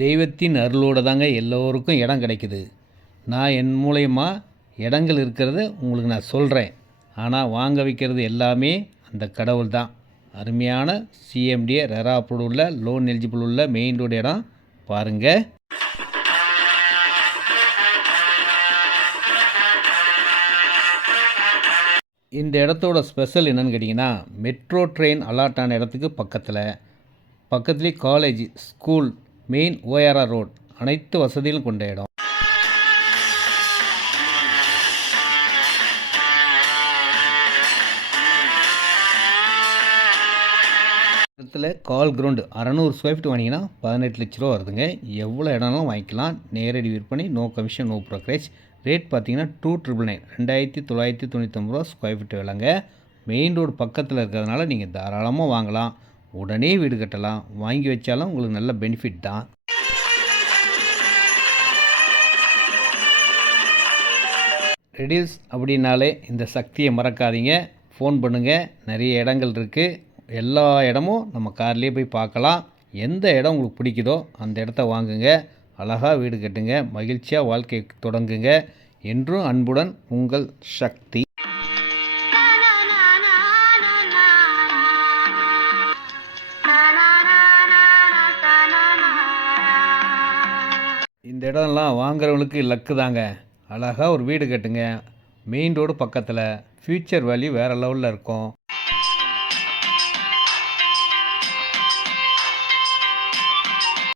தெய்வத்தின் அருளோடு தாங்க எல்லோருக்கும் இடம் கிடைக்குது. நான் என் மூலயமா இடங்கள் இருக்கிறது உங்களுக்கு நான் சொல்கிறேன். ஆனால் வாங்க வைக்கிறது எல்லாமே அந்த கடவுள் தான். அருமையான சிஎம்டிஏ ரெரா அப்ரூவ் உள்ள லோன் எலிஜிபிள் உள்ள மெயின் ரோடு இடம் பாருங்கள். இந்த இடத்தோட ஸ்பெஷல் என்னென்னு கேட்டிங்கன்னா, மெட்ரோ ட்ரெயின் அலாட் ஆன இடத்துக்கு பக்கத்துலேயே college, school, main ORR road அனைத்து வசதிகளும் கொண்ட இடம். இடத்துல கால் கிரவுண்டு 600 ஸ்கொயர் ஃபீட் வாங்கிங்கன்னா 18 லட்ச ரூபா வருதுங்க. எவ்வளோ இடம்னாலும் வாங்கிக்கலாம். நேரடி விற்பனை, no commission, no brokerage. Rate பார்த்தீங்கன்னா 2,999 2999 ரூபா ஸ்கொயர் ஃபீட் விலைங்க. மெயின் ரோடு பக்கத்தில் இருக்கிறதுனால நீங்கள் தாராளமாக வாங்கலாம். உடனே வீடு கட்டலாம். வாங்கி வச்சாலும் உங்களுக்கு நல்ல பெனிஃபிட் தான். ரெடியூஸ் அப்படின்னாலே இந்த சக்தியை மறக்காதீங்க. ஃபோன் பண்ணுங்கள். நிறைய இடங்கள் இருக்குது. எல்லா இடமும் நம்ம கார்லேயே போய் பார்க்கலாம். எந்த இடம் உங்களுக்கு பிடிக்குதோ அந்த இடத்த வாங்குங்க. அழகாக வீடு கட்டுங்க. மகிழ்ச்சியாக வாழ்க்கை தொடங்குங்க. என்றும் அன்புடன் உங்கள் சக்தி. இந்த இடம்லாம் வாங்குறவங்களுக்கு லக்கு தாங்க. அழகாக ஒரு வீடு கட்டுங்க. மெயின் ரோடு பக்கத்தில். ஃப்யூச்சர் வேல்யூ வேறு லெவலில் இருக்கும்.